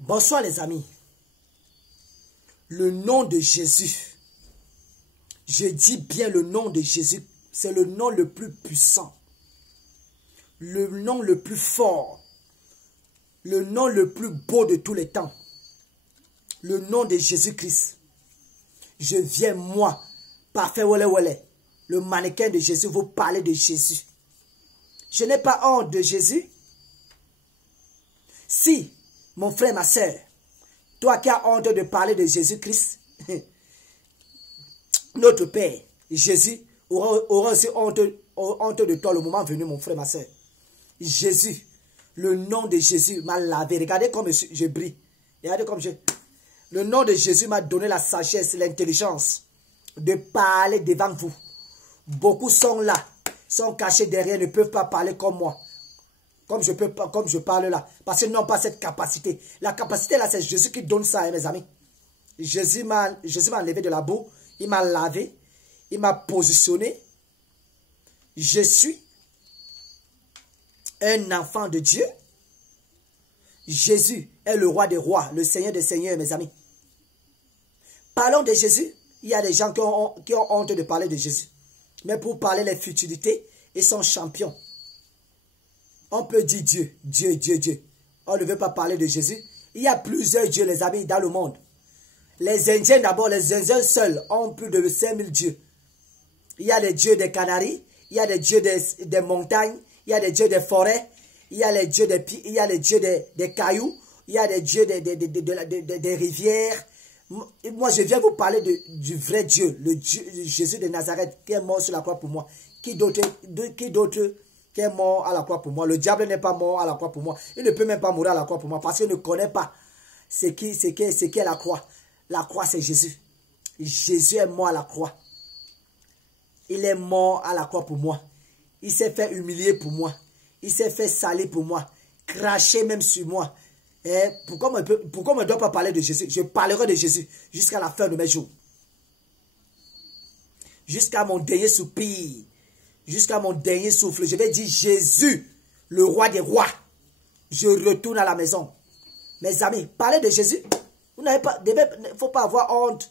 Bonsoir les amis. Le nom de Jésus, je dis bien le nom de Jésus, c'est le nom le plus puissant, le nom le plus fort, le nom le plus beau de tous les temps. Le nom de Jésus-Christ. Je viens moi, parfait wole wole, le mannequin de Jésus, vous parler de Jésus. Je n'ai pas honte de Jésus. Si, mon frère, ma soeur, toi qui as honte de parler de Jésus-Christ, notre Père, Jésus, aura aussi honte de toi le moment venu, mon frère, ma soeur. Jésus, le nom de Jésus m'a lavé. Regardez comme je brille. Regardez comme je... Le nom de Jésus m'a donné la sagesse, l'intelligence de parler devant vous. Beaucoup sont là, sont cachés derrière, ne peuvent pas parler comme moi. Comme je parle là. Parce qu'ils n'ont pas cette capacité. La capacité là, c'est Jésus qui donne ça, hein, mes amis. Jésus m'a enlevé de la boue. Il m'a lavé. Il m'a positionné. Je suis un enfant de Dieu. Jésus est le roi des rois, le Seigneur des seigneurs, mes amis. Parlons de Jésus. Il y a des gens qui ont honte de parler de Jésus. Mais pour parler les futilités, ils sont champions. On peut dire Dieu, Dieu, Dieu, Dieu. On ne veut pas parler de Jésus. Il y a plusieurs dieux, les amis, dans le monde. Les Indiens d'abord, les Indiens seuls ont plus de 5000 dieux. Il y a les dieux des Canaries, il y a les dieux des montagnes, il y a les dieux des forêts, il y a les dieux des cailloux, il y a les dieux des rivières. Moi, je viens vous parler du vrai Dieu, le Dieu, Jésus de Nazareth, qui est mort sur la croix pour moi. Qui d'autre qui est mort à la croix pour moi? Le diable n'est pas mort à la croix pour moi. Il ne peut même pas mourir à la croix pour moi parce qu'il ne connaît pas ce qu'est la croix. La croix, c'est Jésus. Jésus est mort à la croix. Il est mort à la croix pour moi. Il s'est fait humilier pour moi. Il s'est fait salir pour moi. Cracher même sur moi. Et pourquoi on ne doit pas parler de Jésus? Je parlerai de Jésus jusqu'à la fin de mes jours. Jusqu'à mon dernier soupir. Jusqu'à mon dernier souffle. Je vais dire Jésus, le roi des rois. Je retourne à la maison. Mes amis, parlez de Jésus. Vous n'avez pas, il ne faut pas avoir honte.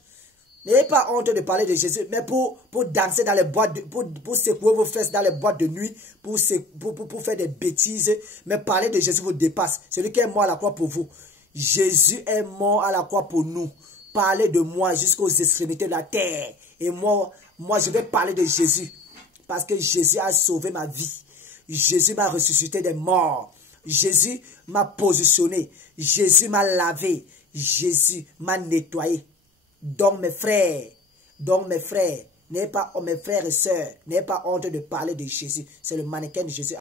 N'ayez pas honte de parler de Jésus. Mais pour danser dans les boîtes, pour secouer vos fesses dans les boîtes de nuit, pour faire des bêtises. Mais parler de Jésus vous dépasse. Celui qui est mort à la croix pour vous. Jésus est mort à la croix pour nous. Parlez de moi jusqu'aux extrémités de la terre. Et moi je vais parler de Jésus. Parce que Jésus a sauvé ma vie. Jésus m'a ressuscité des morts. Jésus m'a positionné. Jésus m'a lavé. Jésus m'a nettoyé. Donc mes frères, n'ayez pas, mes frères et sœurs, n'ayez pas honte de parler de Jésus. C'est le mannequin de Jésus.